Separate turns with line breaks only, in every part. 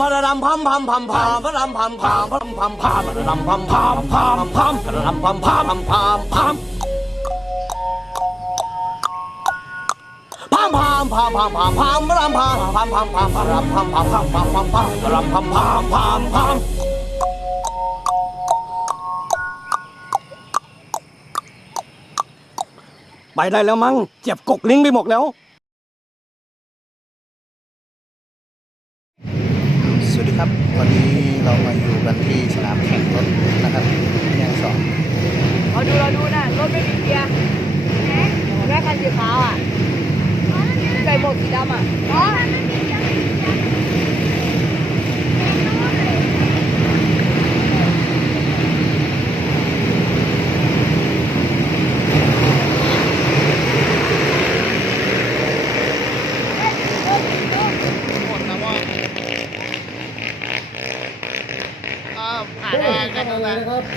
พระรำพัมพัมพัมพามพระรำพัมพามพระรำพัมพามพระรำพัมพามพามพามพระรำพัมพามพามพามพามพามพามพามพามพามพามพระรำพามพามพามพามพระรำพัมพามพามพามพามพามพระรำพัมพามพามพามไปได้แล้วมั้งเจ็บกกลิ้นไปหมดแล้ว
ดสี
ดำอะอ๋อ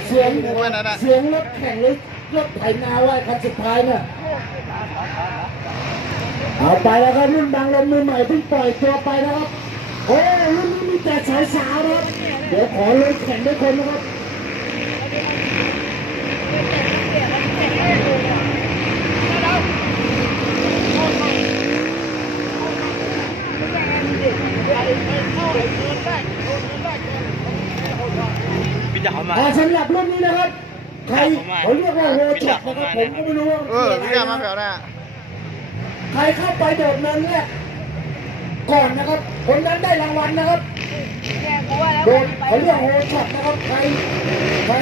เสียงเสียงรถแข่งรถรถไถนาว่ว้คันสุดท้ายเนี่ย เอาไปแล้วครับรุ่นบางลมมือใหม่เพิ่งปล่อยตัวไปนะครับ โอ้รุ่นนี้มีแต่สาวๆนะครับเดี๋ยวขอลงแข่งด้วยคนนะครับอ่าสำหรับรุ่นนี้นะครับ ใครเขาเรียกว่าโฮช็อตนะครับผมก็ไม่รู้ว่า
เออพี่ยามาแถวหน้า
ใครเข้าไปโดดเนินแรกก่อนนะครับ คนนั้นได้รางวัลนะครับ
แม่กูว่าแล้ว
โดดเขาเรียกโฮช็อตนะครับ ใครใคร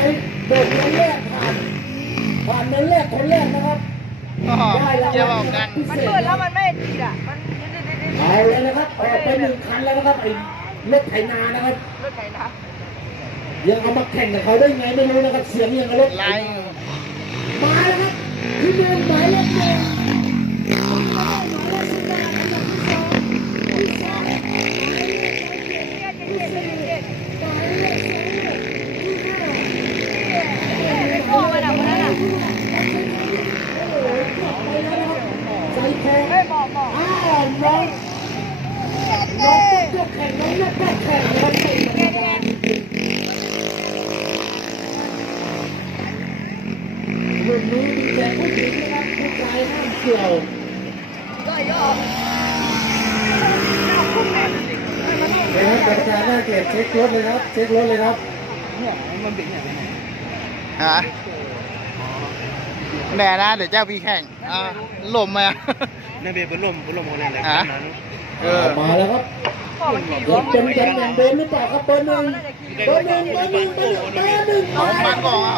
โดดเนินแรกผ่านผ่านเนินแรกคนแรกนะครับ
อ๋อ
ได้ราง
เกี่ยว
วั
อ
ล
อกกัน
พิ
มัน
เศษ
เปิดแล้วมันไม่ติดอะมัน
เอาเลยนะครับออกไปหนึ่งคันแล้วนะครับไอ้รถไถนานะครับ
รถไถนา
ยังเอามาแข่งกับเขาได้ไงไม่รู้นะครับเสียงยังกับรถไถ
ไล
นา
น์
มาแล้วครับที่เดินหมายเลขหนึ่งหมายเลขสิบแปดอันดับที่สองที่สามหมายเลขสิบเจ็ดหมายเลขสิบเอ็ดที่ห้า
ไม่พ่อมันอะคนนั้นอะ
ใจแข็ง
ไม่บอกบอก
อ้าวน้องน้องก็แข่งน้องก็แข่งนะครับไม่ธรรมดารุ่นนี้มีแต่ผู้หญิงนะครับผู้ชายห้ามเกี่ยว
ก็ย่อ
นะครับกรรมการหน้าเกตเช็ครถเลยครับ เช็ครถเลยครับเน
ี่ยมันบิดเนี่ย
ฮะ แน่นะ เดี๋ยวเจ้าพี่แข่งอ่าหล่มมา
นั่นเป็นบอลลมบอลลมของนั่นแหละ
ฮะ
นั้น
เออ
มาแล้วครับ
พ่อมันขี่
เดี๋ยวเป็นตำแหน่งเดิมหรือเปล่าครับเบอร์หนึ่งเบอร์หนึ่งเบอร์หนึ่งเบอร์หนึ่งเบอร์หนึ่ง
เอามันก่อน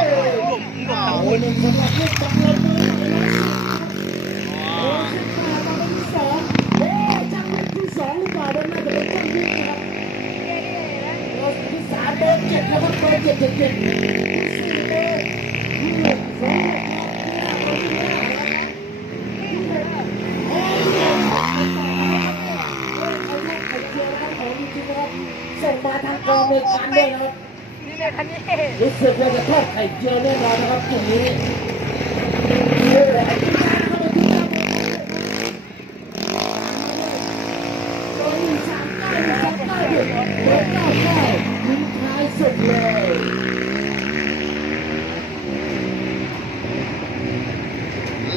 เอา
เอาเบอร์หนึ่งสำหรับลูกตังลมมือเบอร์สิบสองเอ๊ะจังหวะที่สองหรือเปล่าเบอร์น่าจะเป็นจังหวะที่ครับเบอร์ที่สามเบอร์เจ็ดนะครับเบอร์เจ็ดเจ็ดเจ็ด อีกเยอะแน่นอนนะครับกลุ่มนี้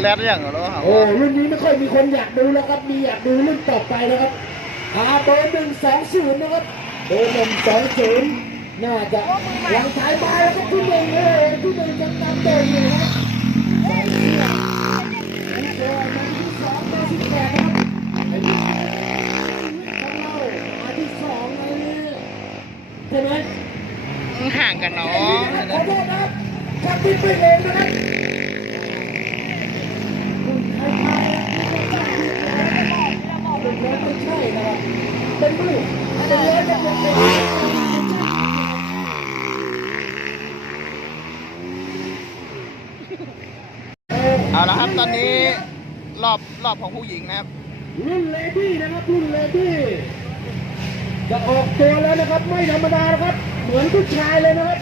แรดอย่า
งเหรอครับ
โอ้รุ่นนี้ไม่ค่อยมีคนอยากดูแล้วครับ มีอยากดูรุ่นต่อไปนะครับอาเบอร์หนึ่งสองศูนย์นะครับเบอร์หนึ่งสองศูนย์ น่าจะหลังท้ายมาแล้วก็ที่หนึ่งโอ้โหที่หนึ่งยังนำเดินอยู่นะครับใส่เสื้อสีเสื้อมาที่สองเบอร์สิบแปดนะครับไอ้นี่ของเรามาที่สองเลยใช่ไหม
ห่างกันเนาะ
ขอโทษนะครับถ้าพี่ไปเองนะครับคุณใครมาเป็นรถไม่ใช่นะครับเป็นมือเป็นรถ
ละครับตอนนี้รอบรอบของผู้หญิงนะครับ
รุ่นเลดี้นะครับรุ่นเลดี้จะออกตัวแล้วนะครับ ไม่ธรรมดานะครับ เหมือนผู้ชายเลยนะครับ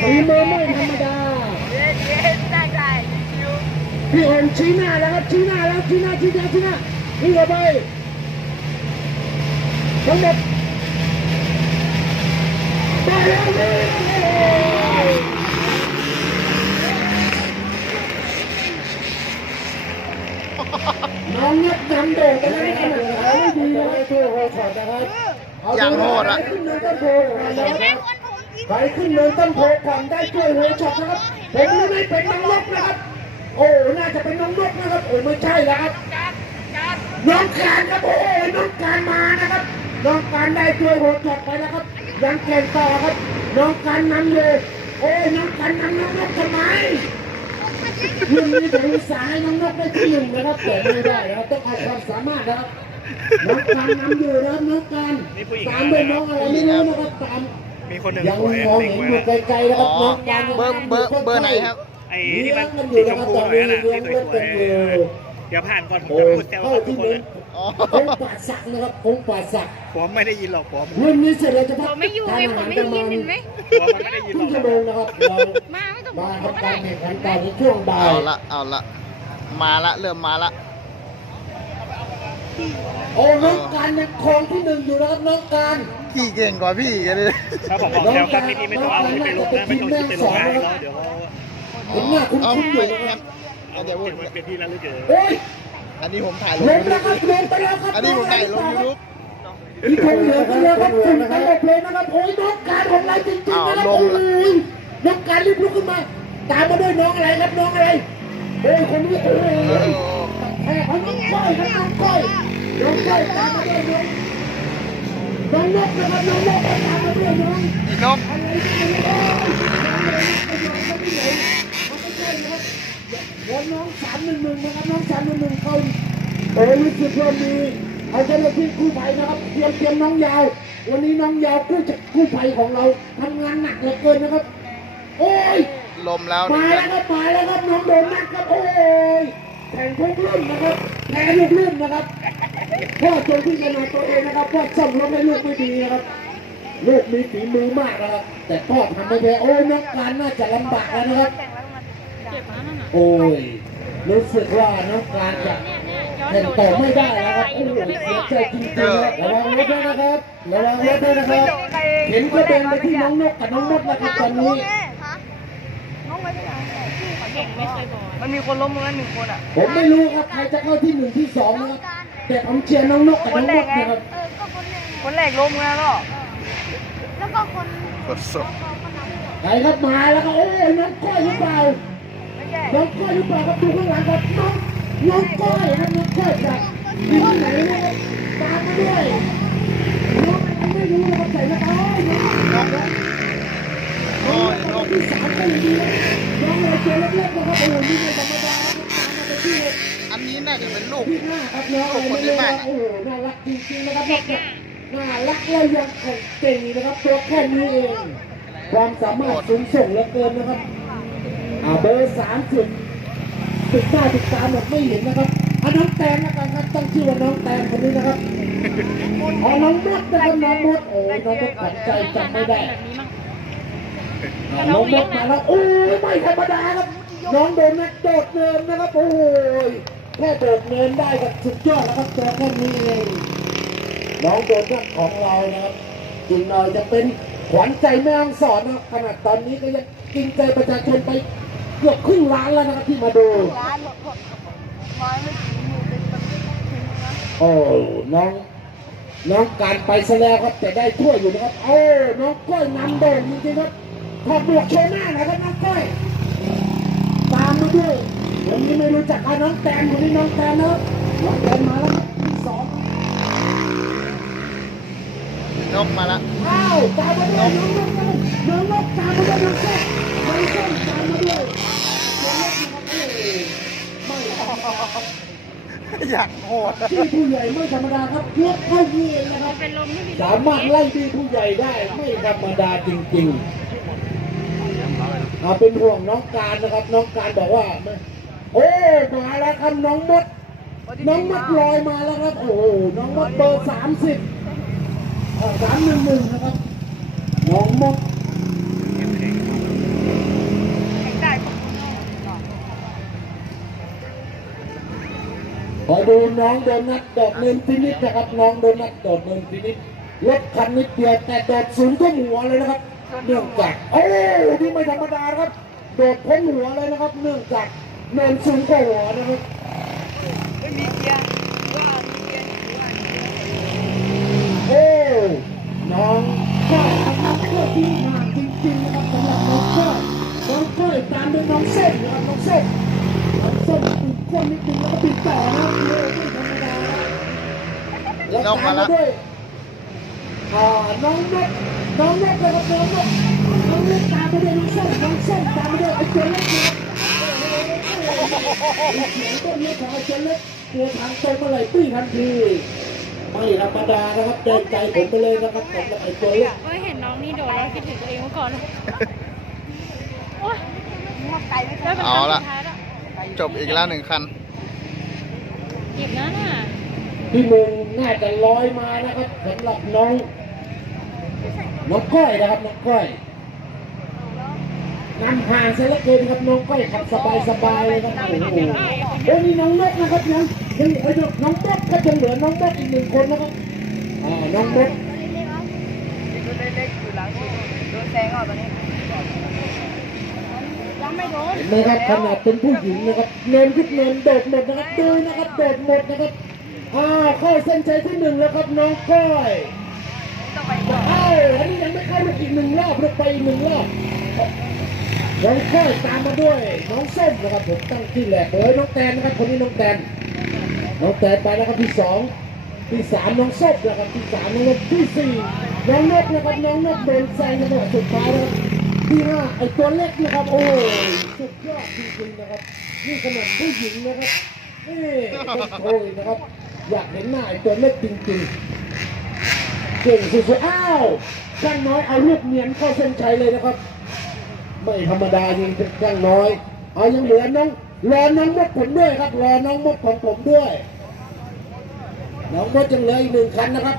ฝีมือไม่ธรรมดา
เย็นเย็นได้ได้ชิว
พี่โอนชี้หน้าแล้วครับชี้หน้าแล้วชี้หน้าชี้หน้าชี้หน้านี่เข้าไปทั้งหมดมาแล้วเลย น้องนักนำโด่งไปแล้วนะครับไม่ดีเลยตัวโหดช็อนะครับเอ
ย่างโหดอะ
ขึ้นเนินต้นโพนะครับใครขึ้นเนินต้นโพก่อนได้ช่วยโหดช็อตนะครับผมรู้ไม่เป็นน้องนกนะครับ โอ้น่าจะเป็นน้องนกนะครับโอ้ไม่ใช่แล้วครับน้องการครับโอ้ยน้องการมานะครับน้องการได้ช่วยโหดช็อตไปนะครับยังแข่งต่อครับน้องการนำเลยโอ้ยน้องการนำน้องนกทำไม เรื่องนี้ผมอุตส่าห์ให้น้องนกได้ที่หนึ่งนะครับแต่ไม่ได้นะครับต้องเอาความสามารถนะครับน้องการนำอยู่นะครับน้องการตามด้วยน้องอะไรไม่รู้นะครับตาม
มีคนหนึ่ง
ยัง
สวย
มอง
เด็ก
เห็น
สวย
อยู่
นะ
ไกลๆนะค
อ๋
รั
อบ
น้องการ
เบอร์เบอร์เบอร์ไหนครับ
ไอ้
เลี้
ที่
ย
มั
ง
น
กันอ
สี
ยู่
ช
นะ
ม
ครับ
พู
ตอน
หน่อย
นี้
นะ
เลี้ยง
ที่
รถ
สว
กัน
ย
อยู่
ๆเดี๋ยวผ่านก่อนผม
โอ้
จะพูดแซว
เข้า
ทุ
ที่
กคน
เน้
เล
น
ย
อ๋อ
คงป่าสักนะครับคงป่าสัก
ผมไม่ได้ยินหรอกผม
รุ่นนี้เสร็จเราจะพัก
ผมไม่อยู่ไงผมไม่ได้ยินเห็นไหม
ผมไม่ได้ยิน
ค
หร
รึ่
องก
ชั่วโมงนะครับเรา
มาไม่ต้อง
มา
พูด
ทำ
ก็
การ
ได้
แข่งขันต่อในช่วงบ่า
เอา
ย
ละเอาละมาละเริ่มมาละ
โอ้น้องการยังครองที่หนึ่งอยู่นะครับน้องการ
พี่เก่งกว่าพี่กันเลย
ถ้าผมบอกแซวกันนี่พี่ไม่ต้องเอาไปลงนะไม่ต้องคิดไปลงให้เขาเดี๋ยวเขา
เห็นหน้าคุ้
เอา
นๆอยู่นะครับ
เอาเดี๋ยวพูด
เก็บไว้เป็นที่ระลึกเออ
โอ้ย
อันนี้ผมถ่ายลง
ล
ยู
งแล้วค
ทู
รับบลงไปแล้วครับ
อันนี้ผมถ่ายลงยูทูบ
มีคงเหลือกันเลยครับฝุ่นตลบเลยนะครับโอ้ยน้องการของเราจริงๆนะครับ
อ้าวล
โอ้
งละ
ยน้องการรีบลุกขึ้นมา ตามมาด้วยน้องอะไรครับน้องอะไรโอ้ยคนนี้โอ้ยแพ้ของน้องก้อยครับน้องก้อยน้องก้อยตามมาด้วยน้องน้องนกนะครับน้องนกตามมาด้วยน้อง
อีนก
อะไรเนี่ยโอ้ยน้องสามหนึ่งหนึ่งนะครับน้องสามหนึ่งหนึ่งเขาโอ้ยรู้สึ กว่ามีเอาเจ้าหน้าที่กู้ภัยนะครับเตรียมเตรียมน้องยาว วันนี้น้องยาวกู้จากกู้ภัยของเราทำงานหนักเหลือเกินนะครับ โอ้ย
ลมแล้ว
มา
นี่
แล้วครับมาแล้วครับน้องโดนนักครับโอ้ยแข่งทุกรุ่นนะครับแพ้ทุกรุ่นนะครับพ่อจงพิจารณาตัวเองนะครับพ่อซ่อมรถให้ลูกไม่ดีนะครับลูกมีฝีมือมากนะครับแต่พ่อทำไม่แพ้โอ้ยนักการน่าจะลำบากแล้วนะครับ
เจ็บนะนั่นน่ะ
โอ้ยรู้สึกว่าน้องการจะ แข่งต่อไม่ได้แล้วครับโอ้โหเสียใจจริงๆครับระวังรถด้วยนะครับระวังรถด้วยนะครับเห็นก็เดินไปที่น้องนกกับน้องมดนะครับตอนนี้
มันมีคนล้มมือหนึ่งคนอะ
ผมไม่รู้ครับใครจะเข้าที่หนึ่งที่สองนะครับแต่ผมเชียร์น้องนกกับน้องมดนะครับ
ก็คนหนึ่ง
คนแรกล้มแล้วก็
แล้วก็คน
กดสด
ใครครับมาแล้วครับโอ้ยน้องก้อยหรือเปล่าน้องก้อยหรือเปล่าครับดูข้างหลังครับน้อง น้องก้อยครับน้องก้อยจากที่ไหนนะครับตามมาด้วยน้องไม่รู้นะครับใส่หน้ากากน้องน้องน้องน้องที่สามก็ยังดีนะน้องเราเจอเล็กๆนะครับโอ้โหนี่ไม่ธรรมดาครับตามมาเป็นที่เลย
อันนี้น่าจะเป็นลูก
ที่ห้าครับน้องอะไรไม่รู้นะครับโอ้โหน่ารักจริงๆนะครับน่ารักและยังแข็งเก่งนะครับตัวแค่นี้เองความสามารถสูงส่งเหลือเกินนะครับเบอร์สามสิบ ติดหน้าติดตามแบบไม่เห็นนะครับอะน้องแตนนะครับต้องชื่อว่าน้องแตนคนนี้นะครับอ๋อน้องมดนะครับน้องมดโอ้ยน้องมดขวัญใจจำไม่ได้น้องมดมาแล้วโอ้ยไม่ธรรมดาครับ น้องโดนนักโดดเนินนะครับโอ้ยแค่โดดเนินได้ก็สุดยอดแล้วครับตัวแค่นี้เองน้องโดนนักของเรานะครับจริงหน่อยจะเป็นขวัญใจแม่ฮ่องสอนนะครับขนาดตอนนี้ก็ยังกินใจประชาชนไป กือบครึ่งล้านแล้วนะครับที่มาดู
ร้านหมดหมดร้อยไม่ถึงหมื่นเป็นคนถึงนะ
โอ้ น้อง น้องการไปซะแล้วครับแต่ได้ถ้วยอยู่นะครับ โอ้ น้องก้อยนำโด่งจริงๆครับถอดบวกโชว์หน้าหนะครับน้องก้อย ตามมาด้วยผมยังไม่รู้จักอะน้องแตนคนนี้น้องแตนนะครับน้องแตนมาแล้วครับที่สอง
นกมาละ
อ้าวตามมาด้วยน้องนกนะครับน้องนกตามมาด้วยน้องแก้วน้องแก้วตามมาด้วยน้ อ
ยากโหด
ที่ผู้ใหญ่ไม่ธรรมดาครับยกเข้าเยียนนะครับสามารถไล่ที่ผู้ใหญ่ได้ไม่ธรรมดาจริงๆเอาเป็นห่วงน้องการนะครับ น้องการบอกว่าโอ้มาแล้วครับน้องมด น้องมดลอยมาแล้วครับ โอ้โหน้องมดเบอร์สามสิบสามหนึ่งหนึ่งนะครับน้องมด
ได้
ขอ ดูน้องโดนัทโดดเนินฟินิชนะครับน้องโดนัทโดดเนินฟินิชรถคันนิดเดียวแต่โดดสูงท่วมหัวเลยนะครับ เนื่องจากโอ้นี่ไม่ธรรมดาครับ โดดพ้นหัวเลยนะครับ เนื่องจากเนินสูงกว่าหัวนะครับ
ไม่มีเกียร์ว่ามีเกียร์หรือว่า
โอ้น้องก็ทำเพื่อที่มาจริงๆนะครับสำหรับน้องก็น้องก็ตามด้วยน้องเส้นนะครับน้องเส้นน้อง ส้นปิดก้นนิดนึงแล้วก็ปิดต่อนะเออไม่ธรรมดานะแล้วตามมาด้วยอ่าน้องนกน้องนกนะครับน้องนกน้องนกตามมาด้วยน้องเส้นน้องเส้นตามมาด้วยไอ้เจ้าเล็กนะครับเสียงต้นเล็กของไอ้เจ้าเล็กตัวทางตรงมาเลยปี้ทันทีไม่ธรรมดานะครับเดินใจผมไปเลยนะครับสำหรับไอ้ตัวเล็ก
เอ้ยเห็นน้องนี่โดดแล้วคิดถึงตัวเองเมื่อก่อนเลยโอ๊ยแล้วเป็น
เอาละ
ครั้งสุดท้ายแล้ว
จบอีกแล้วหนึ่งคัน
เก็บนะน่ะ
พี่มึงน่าจะลอยมานะครับสำหรับน้องน้องก้อยนะครับน้องก้อยนำห่างเสียเหลือเกินครับน้องก้อยขับสบายสบายๆเลยครับโอ้โหโอ้นี่น้องนกนะครับยังยังไอ้ยน้องนกก็ยังเหลือน้องนกอีกหนึ่งคนนะครับอ่าน้องนก
ตัวเล็กๆอยู่หลังสุดโดนแซงออกตอนนี้
ยังไม่โด น
เห็นไหมครับขนาดเป็นผู้หญิงนะครับเนินขึ้นเนินโดดหมดนะครับดูนะครับโดดหมดนะครับอ่าเข้าเส้นชัยที่หนึ่งแล้วครับน้องก้อยเอ้าอันนี้ยังไม่เข้าลูกอีกหนึ่งรอบลูกไปหนึ่งรอบน้องก้อยตามมาด้วยน้องส้มนะครับผมตั้งที่แหลกเลยน้องแตนนะครับคนนี้น้องแตนน้องแตนไปนะครับที่สองที่สามน้องส้มนะครับที่สามน้องนกที่สี่น้องนกนะครับน้องนกโดนแซงนะครับสุดท้ายนะครับ ที่ห้าไอตัวเล็กนะครับ โอ้ยสุดยอดจริงๆนะครับ นี่ขนาดผู้หญิงนะครับนี่โอ้ยนะครับ อยากเห็นหน้าไอ้ตัวเล็กจริงๆเก่งสุดๆอ้าวช่างน้อยเอาลูกเนียนเข้าเส้นชัยเลยนะครับ ไม่ธรรมดาจริงๆช่างน้อย เอายังเหลือน้องรอน้องมดผมด้วยครับรอน้องมดของผมด้วยน้องมดยังเหลืออีกหนึ่งคันนะครับ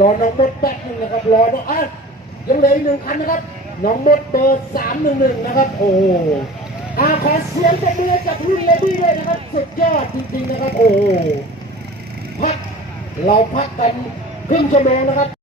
รอน้องมดแป๊บนึงนะครับรอน้องอะยังเหลืออีกหนึ่งคันนะครับน้องมดเบอร์สามหนึ่งหนึ่งนะครับ โอ้อาขอเสียงปรบมือจากรุ่นเลดี้ด้วยนะครับ สุดยอดจริงๆนะครับ โอ้พักเราพักกันครึ่งชั่วโมงนะครับ